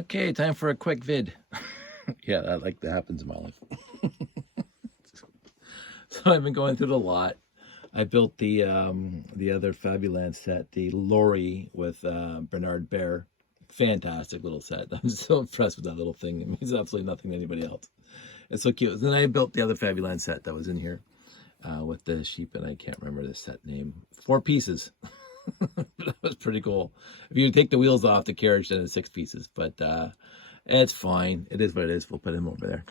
Okay, time for a quick vid. Yeah, that happens in my life. So I've been going through the lot. I built the other Fabuland set, the Lori with Bernard Bear. Fantastic little set. I'm so impressed with that little thing. It means absolutely nothing to anybody else. It's so cute. Then I built the other Fabuland set that was in here with the sheep, and I can't remember the set name. 4 pieces. That was pretty cool. If you take the wheels off the carriage, then it's 6 pieces. But it's fine. It is what it is. We'll put him over there.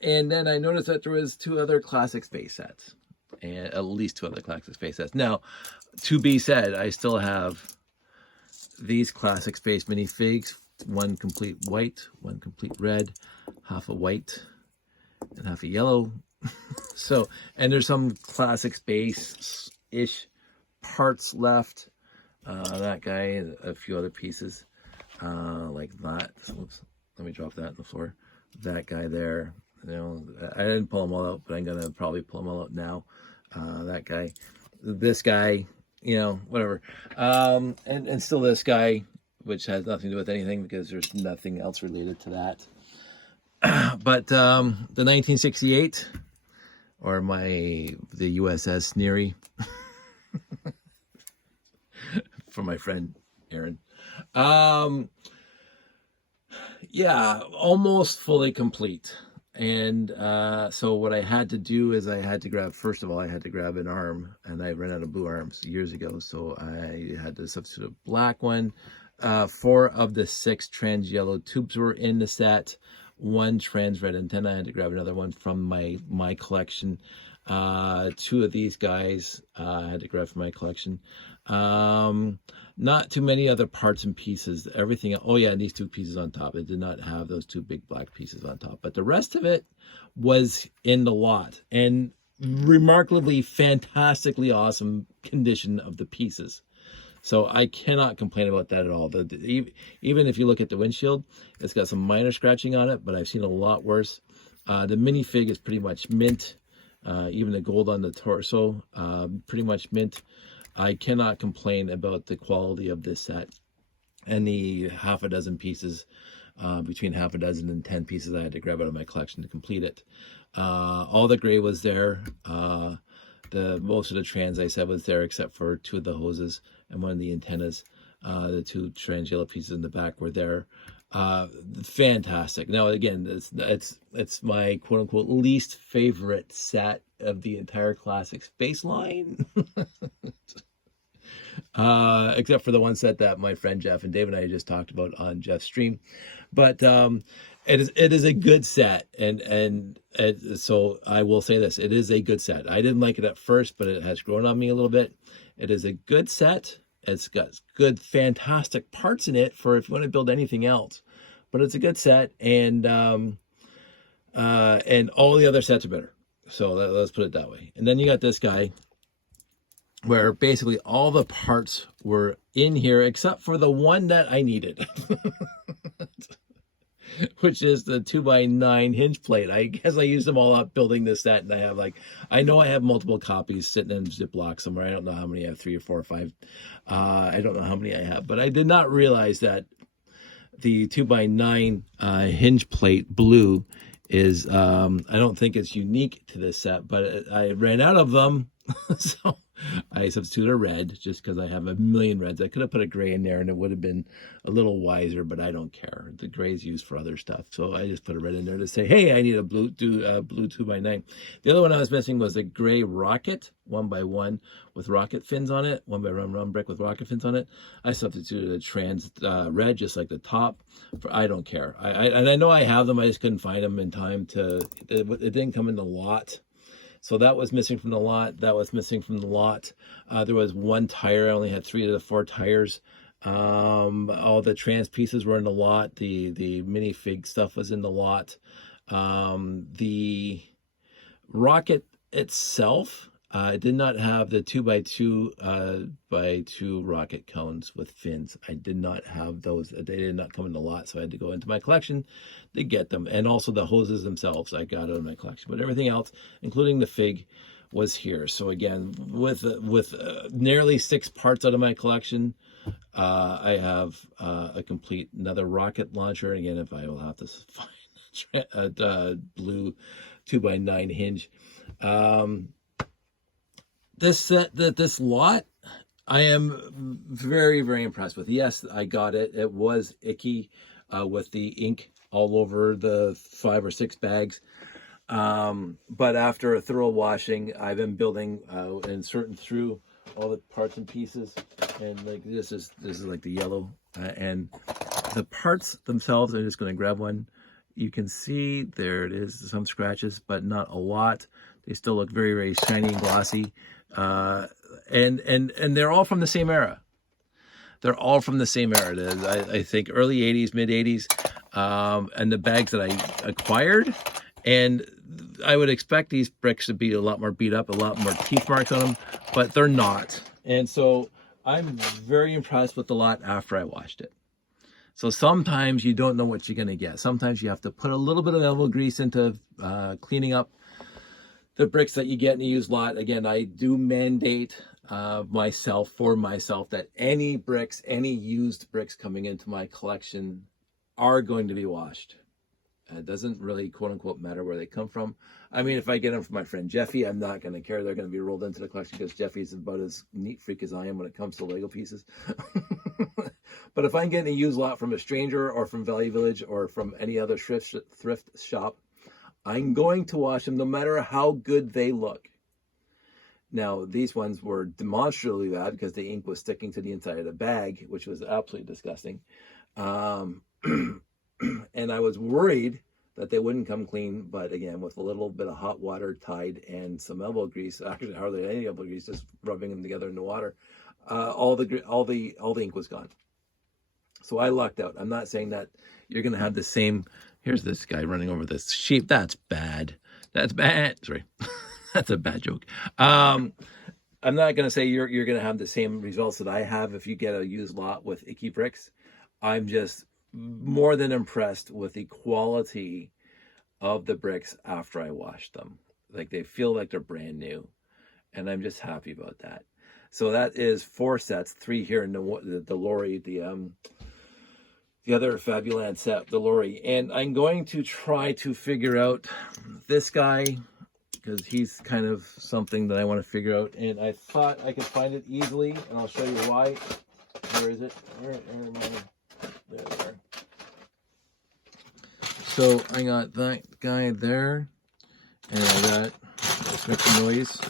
And then I noticed that there was 2 other classic space sets, and at least 2 other classic space sets. Now, to be said, I still have these classic space minifigs, 1 complete white, 1 complete red, half a white, and half a yellow. So, and there's some classic space-ish parts left. That guy, a few other pieces like that. Oops, let me drop that on the floor. That guy there, you know, I didn't pull them all out, but I'm gonna probably pull them all out now. That guy, this guy, you know, whatever, and still this guy, which has nothing to do with anything because there's nothing else related to that. But the 1968, or the USS Neary, for my friend Aaron. Yeah, almost fully complete. And so what I had to do is I had to grab, first of all, I had to grab an arm, and I ran out of blue arms years ago. So I had to substitute a black one. 4 of the 6 trans yellow tubes were in the set. 1 trans red antenna. I had to grab another one from my collection. 2 of these guys I had to grab from my collection. Not too many other parts and pieces. Everything, oh yeah, and these 2 pieces on top. It did not have those 2 big black pieces on top, but the rest of it was in the lot, and remarkably, fantastically awesome condition of the pieces. So I cannot complain about that at all. Even if you look at the windshield, it's got some minor scratching on it, but I've seen a lot worse. The minifig is pretty much mint. Even the gold on the torso, pretty much mint. I cannot complain about the quality of this set, and the half a dozen pieces, between half a dozen and 10 pieces I had to grab out of my collection to complete it. All the gray was there. Most of the trans, I said, was there except for 2 of the hoses and 1 of the antennas. The 2 trans yellow pieces in the back were there. Fantastic. Now again, it's my quote unquote least favorite set of the entire classic space line. Except for the one set that my friend Jeff and Dave and I just talked about on Jeff's stream. But it is a good set, and so I will say this: it is a good set. I didn't like it at first, but it has grown on me a little bit. It is a good set. It's got good, fantastic parts in it for if you want to build anything else. But it's a good set, and all the other sets are better. So let's put it that way. And then you got this guy, where basically all the parts were in here except for the one that I needed, which is the 2x9 hinge plate. I guess I used them all up building this set, and I know I have multiple copies sitting in Ziploc somewhere. I don't know how many I have, 3 or 4 or 5. I don't know how many I have, but I did not realize that the 2x9 hinge plate blue is, I don't think it's unique to this set, but I ran out of them. So I substituted a red just because I have a million reds. I could have put a gray in there and it would have been a little wiser, but I don't care. The gray is used for other stuff. So I just put a red in there to say, hey, I need a blue 2x9. The other one I was missing was a gray rocket 1x1 with rocket fins on it, 1x1 brick with rocket fins on it. I substituted a trans red, just like the top. I don't care. And I know I have them. I just couldn't find them in time it didn't come in the lot. So that was missing from the lot. That was missing from the lot. There was 1 tire. I only had 3 of the 4 tires. All the trans pieces were in the lot. The minifig stuff was in the lot. The rocket itself did not have the 2x2 by 2 rocket cones with fins. I did not have those. They did not come in the lot, so I had to go into my collection to get them. And also the hoses themselves, I got out of my collection. But everything else, including the fig, was here. So again, with nearly 6 parts out of my collection, I have a complete another rocket launcher. And again, if I will have to find a blue 2x9 hinge. This lot, I am very, very impressed with. Yes, I got it. It was Icky with the ink all over the 5 or 6 bags. But after a thorough washing, I've been building and sorting through all the parts and pieces. And like this is like the yellow and the parts themselves. I'm just going to grab one. You can see there it is, some scratches, but not a lot. They still look very, very shiny and glossy. And they're all from the same era. They're all from the same era. I think early 80s, mid 80s. And the bags that I acquired, and I would expect these bricks to be a lot more beat up, a lot more teeth marks on them, but they're not. And so I'm very impressed with the lot after I washed it. So sometimes you don't know what you're going to get. Sometimes you have to put a little bit of elbow grease into cleaning up the bricks that you get in a used lot. Again, I do mandate myself that any bricks, any used bricks coming into my collection are going to be washed. It doesn't really, quote unquote, matter where they come from. I mean, if I get them from my friend Jeffy, I'm not going to care. They're going to be rolled into the collection because Jeffy's about as neat freak as I am when it comes to Lego pieces. But if I'm getting a used lot from a stranger or from Value Village or from any other thrift shop, I'm going to wash them no matter how good they look. Now, these ones were demonstrably bad because the ink was sticking to the inside of the bag, which was absolutely disgusting. And I was worried that they wouldn't come clean, but again, with a little bit of hot water, Tide, and some elbow grease, actually hardly any elbow grease, just rubbing them together in the water, all the ink was gone. So I lucked out. I'm not saying that you're going to have the same. Here's this guy running over this sheep. That's bad. That's bad. Sorry, that's a bad joke. I'm not going to say you're going to have the same results that I have if you get a used lot with Icky bricks. I'm just more than impressed with the quality of the bricks after I washed them. Like they feel like they're brand new, and I'm just happy about that. So that is 4 sets, 3 here in the lorry, the other Fabuland set, the lorry. And I'm going to try to figure out this guy because he's kind of something that I want to figure out. And I thought I could find it easily, and I'll show you why. Where is it? Where am I? There. So I got that guy there, and I got, let's make a noise.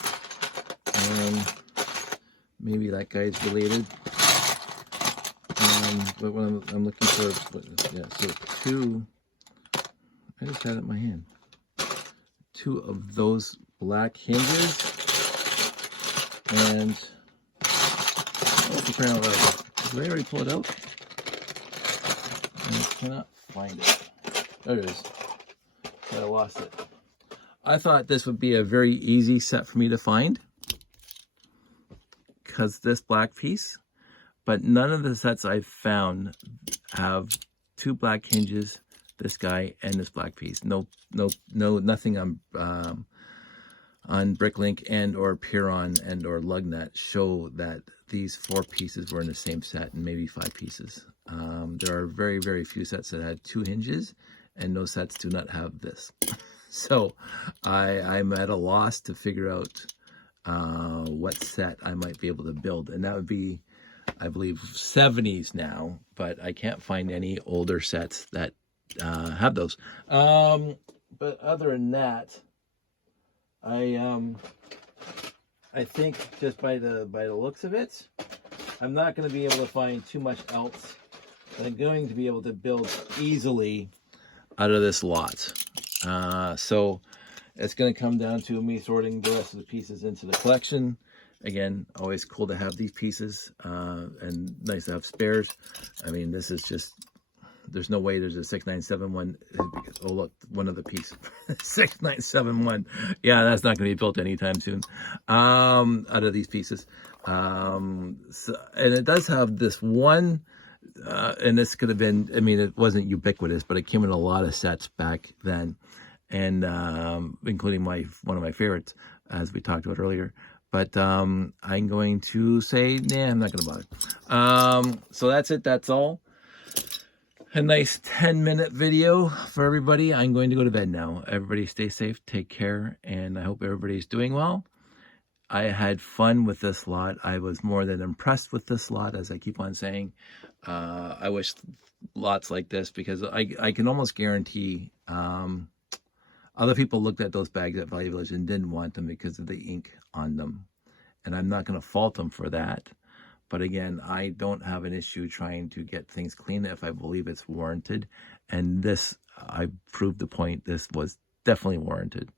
Maybe that guy's related. But what I'm looking for, yeah, so 2, I just had it in my hand. 2 of those black hinges, and did I already pull it out? And I cannot find it. There it is. I lost it. I thought this would be a very easy set for me to find because this black piece, but none of the sets I've found have 2 black hinges, this guy and this black piece. No, nothing on Bricklink and or Piron and or Lugnet show that these 4 pieces were in the same set, and maybe 5 pieces. There are very, very few sets that had 2 hinges, and no sets do not have this. So I'm at a loss to figure out what set I might be able to build, and that would be, I believe, 70s now, but I can't find any older sets that have those. But other than that, I think just by the looks of it, I'm not going to be able to find too much else. I'm going to be able to build easily out of this lot. So it's going to come down to me sorting the rest of the pieces into the collection. Again, always cool to have these pieces, and nice to have spares. I mean, this is just, there's no way there's a 6971. Oh, look, one of the pieces. 6971. Yeah, that's not going to be built anytime soon. Out of these pieces. And it does have this one, and this could have been, I mean, it wasn't ubiquitous, but it came in a lot of sets back then. And including one of my favorites, as we talked about earlier. But I'm going to say, nah, I'm not going to bother. So that's it. That's all. A nice 10-minute video for everybody. I'm going to go to bed now. Everybody stay safe, take care, and I hope everybody's doing well. I had fun with this lot. I was more than impressed with this lot, as I keep on saying. I wish lots like this, because I can almost guarantee other people looked at those bags at Value Village and didn't want them because of the ink on them. And I'm not going to fault them for that. But again, I don't have an issue trying to get things clean if I believe it's warranted. And this, I proved the point, this was definitely warranted.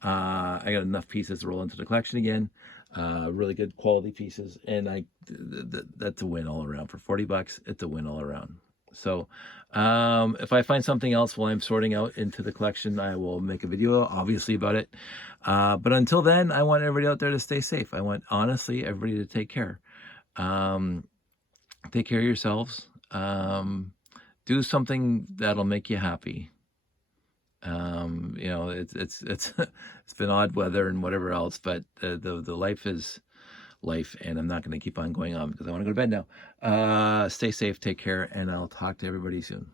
I got enough pieces to roll into the collection again. Really good quality pieces. And that's a win all around. For 40 bucks, it's a win all around. So if I find something else while I'm sorting out into the collection, I will make a video, obviously, about it. But until then, I want everybody out there to stay safe. I want, honestly, everybody to take care. Take care of yourselves. Do something that'll make you happy. You know, it's it's been odd weather and whatever else, but the life is life, and I'm not going to keep on going on because I want to go to bed now. Stay safe, take care, and I'll talk to everybody soon.